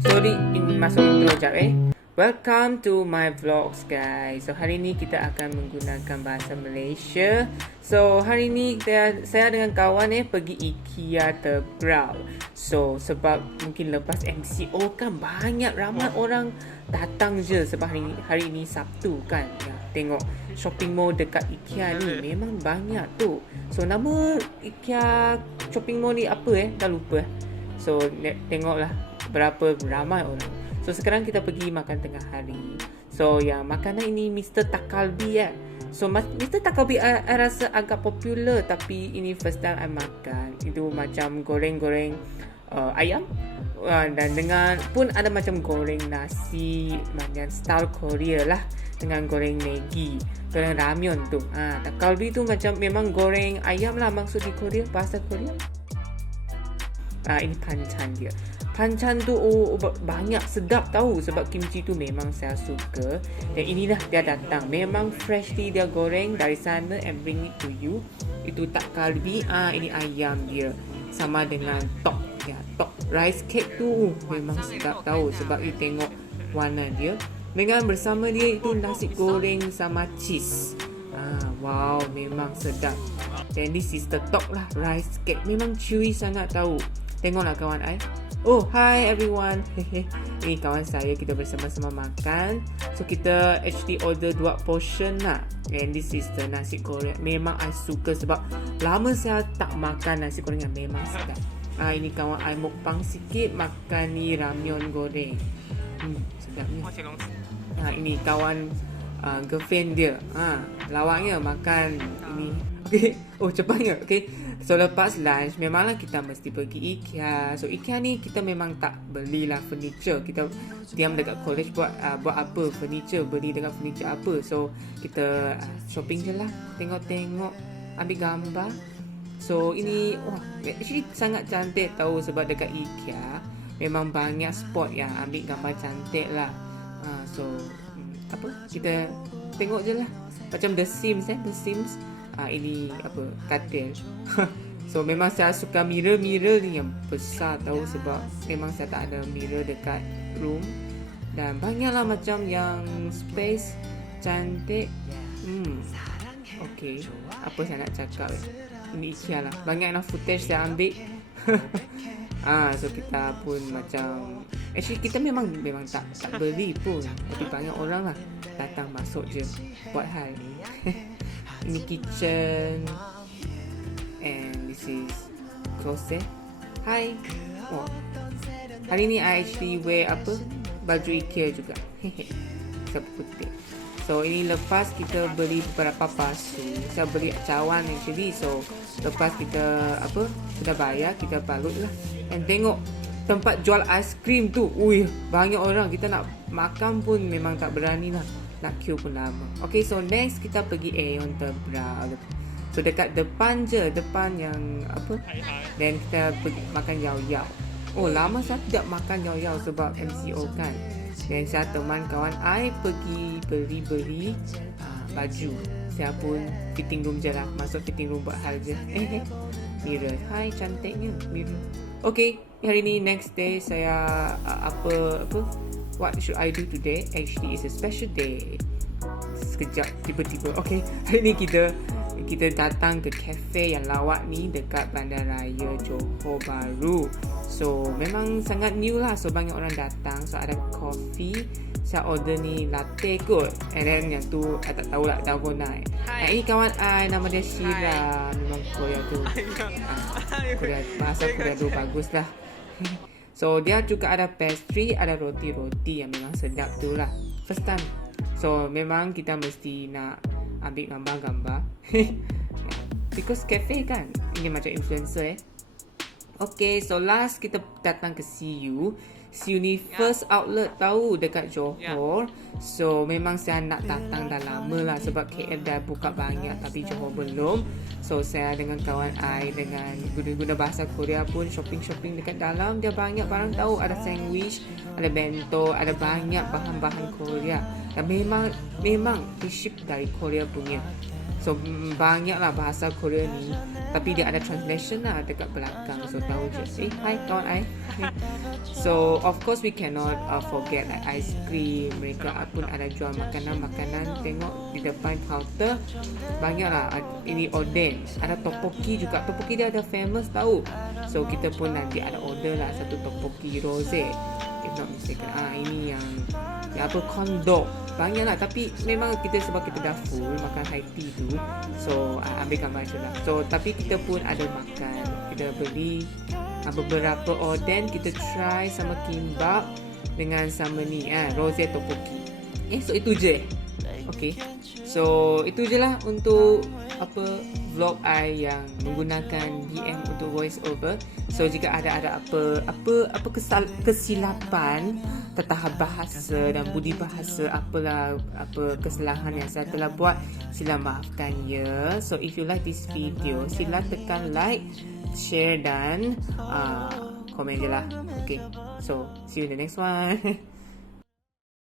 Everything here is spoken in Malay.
Sorry, masuk intro jap Welcome to my vlogs guys. So hari ni kita akan menggunakan bahasa Malaysia. So hari ni saya dengan kawan pergi IKEA Tebrau. So sebab mungkin lepas MCO kan ramai orang datang je sebab hari ni Sabtu kan. Ya, tengok shopping mall dekat IKEA ni memang banyak tu. So nama IKEA shopping mall ni apa dah lupa. So tengoklah berapa ramai orang. So sekarang kita pergi makan tengah hari. So yang makanan ini Mr. Takalbi So Mr. Takalbi I rasa agak popular, tapi ini first time I makan. Itu macam goreng-goreng ayam, dan dengan pun ada macam goreng nasi macam style Korea lah, dengan goreng Maggi, goreng ramyeon tu. Takalbi tu macam memang goreng ayam lah maksud di Korea, bahasa Korea. Ini panchan dia. Panchan tu banyak, sedap tahu, sebab kimchi tu memang saya suka. Dan inilah dia datang, memang freshly dia goreng dari sana and bring it to you. Itu tak kalbi. Ini ayam dia sama dengan tok ya, tok rice cake tu memang sedap tahu, sebab you tengok warna dia. Dengan bersama dia itu nasi goreng sama cheese. Wow, memang sedap. Dan this is the tok lah, rice cake memang chewy sangat tahu. Tengoklah kawan I. Oh, hi everyone. Ini kawan saya, kita bersama-sama makan. So kita actually order 2 portion lah. And this is the nasi goreng. Memang I suka sebab lama saya tak makan nasi goreng yang memang sedap. Ini kawan I mukbang sikit makan ni ramyeon goreng. Sedapnya. Ini kawan girlfriend dia. Lawaknya makan ini. Okay. Oh, cepatnya. Okay. So lepas lunch memanglah kita mesti pergi IKEA. So IKEA ni kita memang tak belilah furniture. Kita diam dekat college buat apa furniture, beli dekat furniture apa. So kita shopping je lah, tengok-tengok, ambil gambar. So ini actually sangat cantik tahu, sebab dekat IKEA memang banyak spot yang ambil gambar cantik lah. So kita tengok je lah, macam The Sims The Sims. Ini apa, katil. So memang saya suka mirror ni yang besar tahu, sebab memang saya tak ada mirror dekat room. Dan banyaklah macam yang space cantik. Okay, apa saya nak cakap ini IKEA lah, banyaklah footage saya ambil. So kita pun macam actually kita memang tak beli pun, tapi banyak orang lah datang masuk je buat hal. Ini kitchen, and this is closet. Hi. Hari ni I actually wear baju IKEA juga. Sapu putih. So ini lepas kita beli beberapa pasu. Saya beli cawan actually. So lepas kita sudah bayar, kita balut lah. And tengok tempat jual aiskrim tu. Banyak orang. Kita nak makan pun memang tak berani lah. Nak queue pun lama. Okay, so next kita pergi Aeon Tebrau. So dekat depan yang then kita pergi makan yao-yao. Lama saya tidak makan yao-yao sebab MCO kan. Dan saya teman kawan I pergi beli baju. Saya pun fitting room je lah, masuk fitting room buat hal je. Mirror. Hai, cantiknya mirror. Okay, hari ni next day saya what should I do today? Actually, it's a special day. Sekejap, tiba-tiba. Okay, hari ni kita datang ke cafe yang lawak ni dekat Bandaraya Johor Bahru. So, memang sangat new lah. So, banyak orang datang. So, ada coffee. Saya order ni latte kot. And then yang tu, I tak tahulah dalgona. Ini kawan I, nama dia Shira. Memang Korea tu. Bahasa Korea tu bagus lah. So dia juga ada pastry, ada roti-roti yang memang sedap tu lah. First time. So memang kita mesti nak ambil gambar-gambar. Because cafe kan, ini macam influencer Okay, so last kita datang ke CU. CU ni first outlet tahu dekat Johor. So memang saya nak datang dah lama lah, sebab KL dah buka banyak tapi Johor belum. So saya dengan kawan I dengan guna bahasa Korea pun shopping dekat dalam. Dia banyak barang tahu, ada sandwich, ada bento, ada banyak bahan-bahan Korea. Dan memang di ship dari Korea punya. So banyaklah bahasa Korea ni, tapi dia ada translation lah dekat belakang. So tahu je. Hi kawan I. Hi. So of course we cannot forget like ice cream. Mereka pun ada jual makanan-makanan. Tengok di depan counter banyaklah. Ini oden, ada tteokbokki juga. Tteokbokki dia ada famous tahu. So kita pun nanti ada order lah satu tteokbokki rose, if not mistaken. Ini yang apa, kondok. Banyak lah, tapi memang kita sebab kita dah full makan high tea tu, so ambil gambar je lah. So tapi kita pun ada makan, kita beli beberapa oden, kita try sama kimbap dengan sama ni rose tteokbokki. So itu je. Okay, so itu je lah untuk vlog I yang menggunakan DM untuk voice over. So jika ada apa kesilapan tentang bahasa dan budi bahasa, apa kesalahan yang saya telah buat, sila maafkan ya. So if you like this video, sila tekan like, share dan komen je lah. Okay, so see you in the next one.